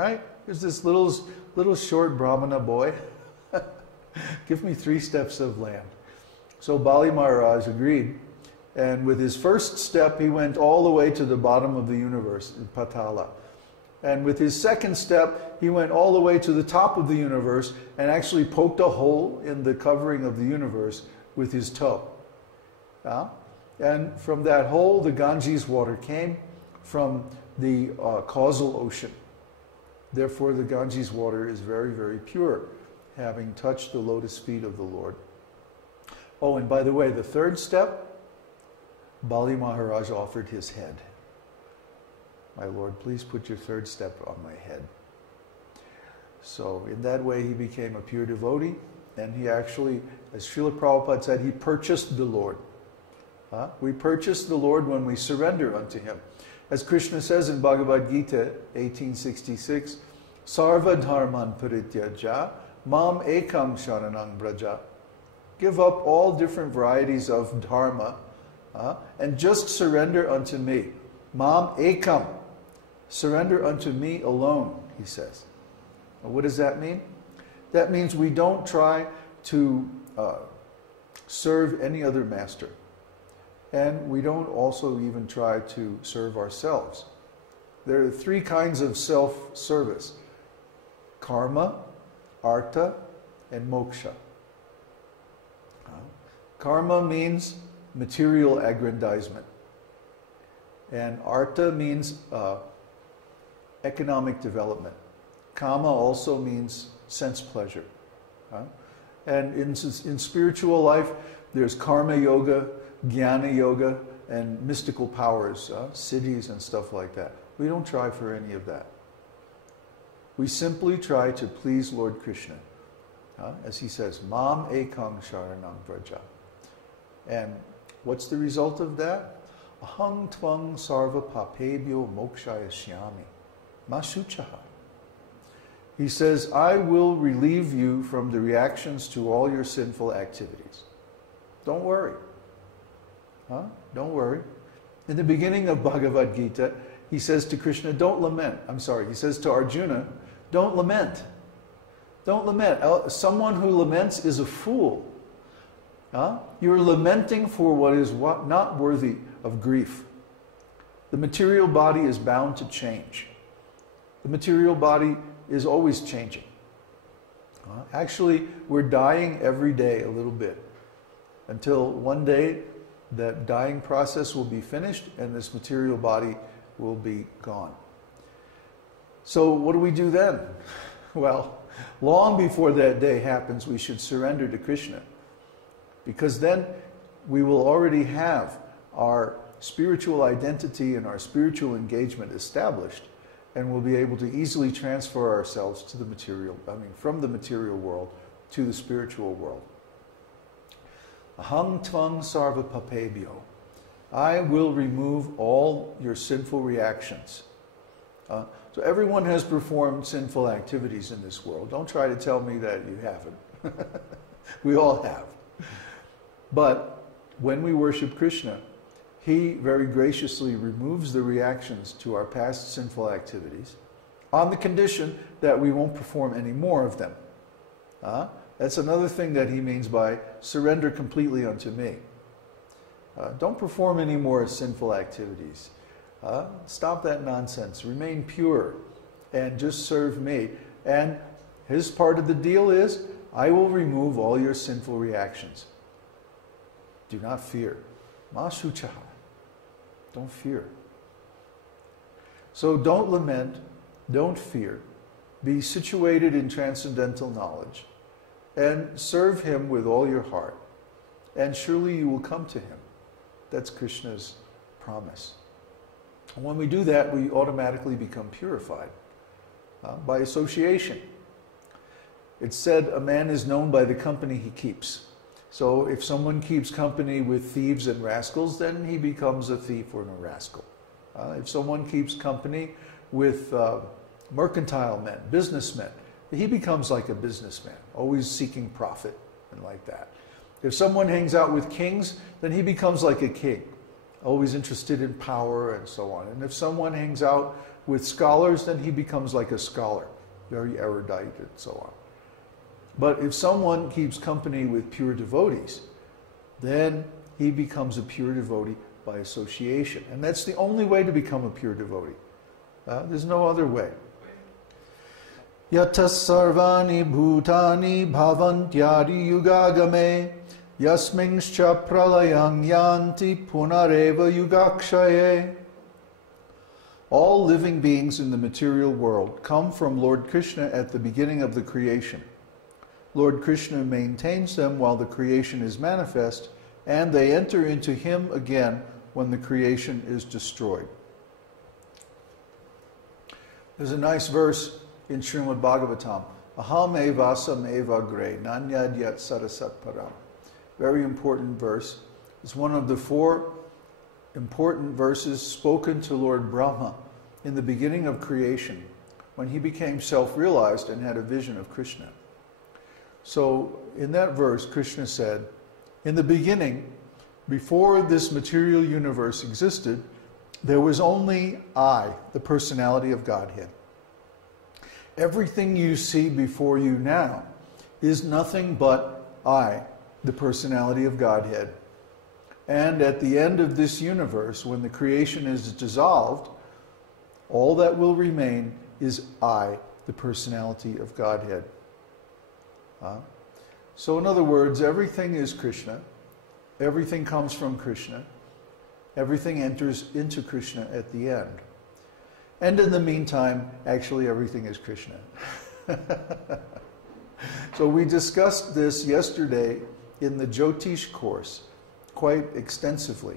Right? There's this little short Brahmana boy. Give me 3 steps of land. So Bali Maharaj agreed. And with his first step, he went all the way to the bottom of the universe, Patala. And with his second step, he went all the way to the top of the universe and actually poked a hole in the covering of the universe with his toe. And from that hole, the Ganges water came from the causal ocean. Therefore, the Ganges water is very, very pure, having touched the lotus feet of the Lord. Oh, and by the way, the third step, Bali Maharaj offered his head. My Lord, please put your third step on my head. So in that way, he became a pure devotee, and he actually, as Srila Prabhupada said, he purchased the Lord. We purchase the Lord when we surrender unto him. As Krishna says in Bhagavad Gita 1866, Sarva dharman parityaja mam ekam sharanam braja. Give up all different varieties of dharma and just surrender unto me. Mam ekam. Surrender unto me alone, he says. Now, what does that mean? That means we don't try to serve any other master. And we don't also even try to serve ourselves. There are 3 kinds of self-service: karma, artha, and moksha. Karma means material aggrandizement. And artha means economic development. Kama also means sense pleasure. And in spiritual life, there's karma yoga, jnana yoga, and mystical powers, siddhis and stuff like that. We don't try for any of that. We simply try to please Lord Krishna. As he says, Mam ekam sharanam vraja. And what's the result of that? Aham tvang sarva papebhyo mokshaya shyami. Mashuchaha. He says, I will relieve you from the reactions to all your sinful activities. Don't worry. Don't worry. In the beginning of Bhagavad Gita, he says to Krishna, don't lament. He says to Arjuna, don't lament. Don't lament. Someone who laments is a fool. You're lamenting for what is not worthy of grief. The material body is bound to change. The material body is always changing. Actually, we're dying every day a little bit, until one day that dying process will be finished and this material body will be gone. So what do we do then? Well, long before that day happens, we should surrender to Krishna, because then we will already have our spiritual identity and our spiritual engagement established, and we'll be able to easily transfer ourselves to the material, from the material world to the spiritual world. Aham tvang sarva papebhyo. I will remove all your sinful reactions. So everyone has performed sinful activities in this world. Don't try to tell me that you haven't. We all have. But when we worship Krishna, he very graciously removes the reactions to our past sinful activities on the condition that we won't perform any more of them. That's another thing that he means by surrender completely unto me. Don't perform any more sinful activities. Stop that nonsense. Remain pure and just serve me. And his part of the deal is, I will remove all your sinful reactions. Do not fear. Ma shuchaha. Don't fear. So don't lament, don't fear. Be situated in transcendental knowledge and serve him with all your heart. And surely you will come to him. That's Krishna's promise. And when we do that, we automatically become purified by association. It's said a man is known by the company he keeps. So if someone keeps company with thieves and rascals, then he becomes a thief or a rascal. If someone keeps company with mercantile men, businessmen, he becomes like a businessman, always seeking profit and like that. If someone hangs out with kings, then he becomes like a king, always interested in power and so on. And if someone hangs out with scholars, then he becomes like a scholar, very erudite and so on. But if someone keeps company with pure devotees, then he becomes a pure devotee by association. And that's the only way to become a pure devotee. There's no other way. Yatas sarvani bhutani bhavantyadi yugagame yasminscha pralayang yanti punareva yugakshaye. All living beings in the material world come from Lord Krishna at the beginning of the creation. Lord Krishna maintains them while the creation is manifest, and they enter into him again when the creation is destroyed. There's a nice verse in Srimad Bhagavatam. Aham evasam evagre nanyadyat sarasat param. Very important verse. It's one of the 4 important verses spoken to Lord Brahma in the beginning of creation, when he became self-realized and had a vision of Krishna. So in that verse, Krishna said, in the beginning, before this material universe existed, there was only I, the personality of Godhead. Everything you see before you now is nothing but I, the personality of Godhead. And at the end of this universe, when the creation is dissolved, all that will remain is I, the personality of Godhead. So in other words, everything is Krishna. Everything comes from Krishna. Everything enters into Krishna at the end. And in the meantime, actually everything is Krishna. So we discussed this yesterday in the Jyotish course quite extensively.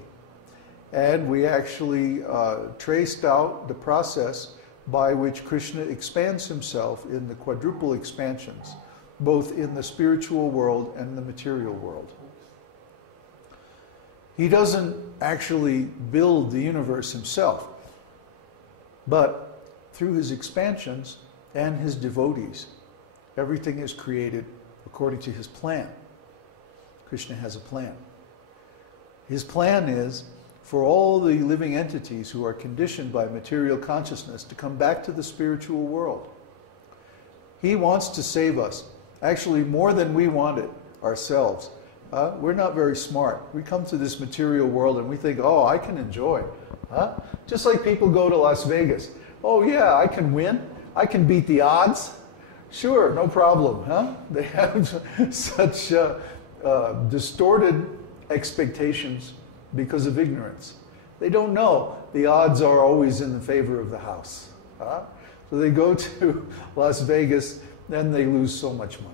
And we actually traced out the process by which Krishna expands himself in the quadruple expansions, both in the spiritual world and the material world. He doesn't actually build the universe himself, but through his expansions and his devotees, everything is created according to his plan. Krishna has a plan. His plan is for all the living entities who are conditioned by material consciousness to come back to the spiritual world. He wants to save us, actually more than we want it ourselves. We're not very smart. We come to this material world and we think, oh, I can enjoy. Just like people go to Las Vegas. Oh yeah, I can win. I can beat the odds. Sure, no problem. They have such distorted expectations because of ignorance. They don't know the odds are always in the favor of the house. So they go to Las Vegas, then they lose so much money.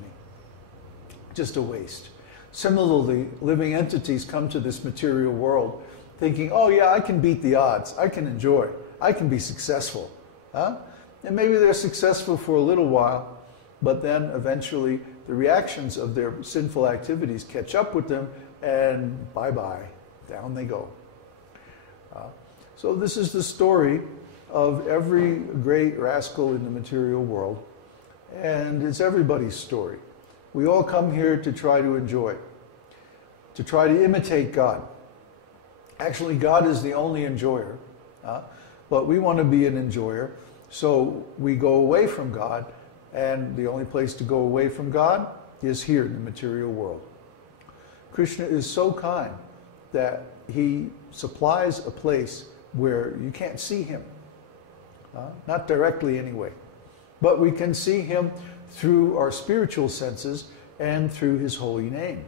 Just a waste. Similarly, living entities come to this material world thinking, oh yeah, I can beat the odds, I can enjoy, I can be successful. And maybe they're successful for a little while, but then eventually the reactions of their sinful activities catch up with them, and bye-bye, down they go. So this is the story of every great rascal in the material world, and it's everybody's story. We all come here to try to enjoy, to try to imitate God. Actually, God is the only enjoyer, but we want to be an enjoyer, so we go away from God, and the only place to go away from God is here in the material world. Krishna is so kind that he supplies a place where you can't see him, not directly anyway, but we can see him through our spiritual senses and through his holy name.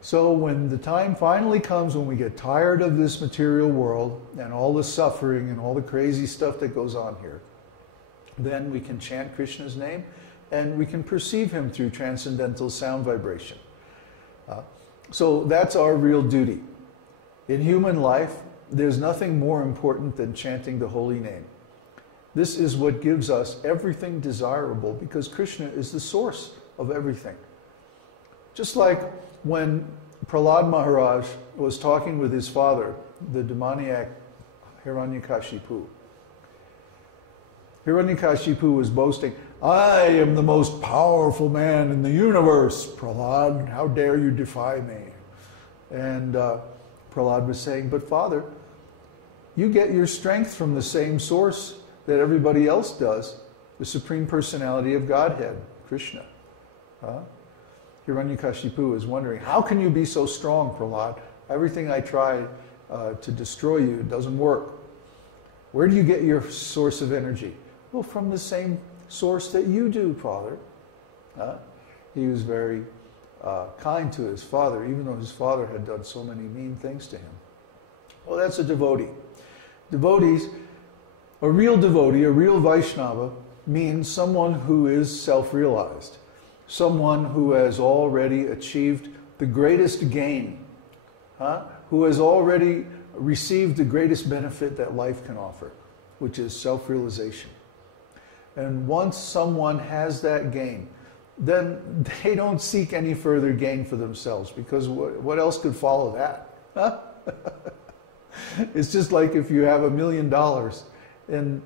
So when the time finally comes when we get tired of this material world and all the suffering and all the crazy stuff that goes on here, then we can chant Krishna's name and we can perceive him through transcendental sound vibration. So that's our real duty. In human life, there's nothing more important than chanting the holy name. This is what gives us everything desirable, because Krishna is the source of everything. Just like when Prahlad Maharaj was talking with his father, the demoniac Hiranyakashipu. Hiranyakashipu was boasting, I am the most powerful man in the universe, Prahlad, how dare you defy me? And Prahlad was saying, but father, you get your strength from the same source that everybody else does, the Supreme Personality of Godhead, Krishna. Hiranyakashipu is wondering, how can you be so strong, Prahlad? Everything I try to destroy you doesn't work. Where do you get your source of energy? Well, from the same source that you do, Father. He was very kind to his father, even though his father had done so many mean things to him. Well, that's a devotee. Devotees, a real devotee, a real Vaishnava, means someone who is self-realized, someone who has already achieved the greatest gain, who has already received the greatest benefit that life can offer, which is self-realization. And once someone has that gain, then they don't seek any further gain for themselves, because what else could follow that? It's just like if you have $1 million and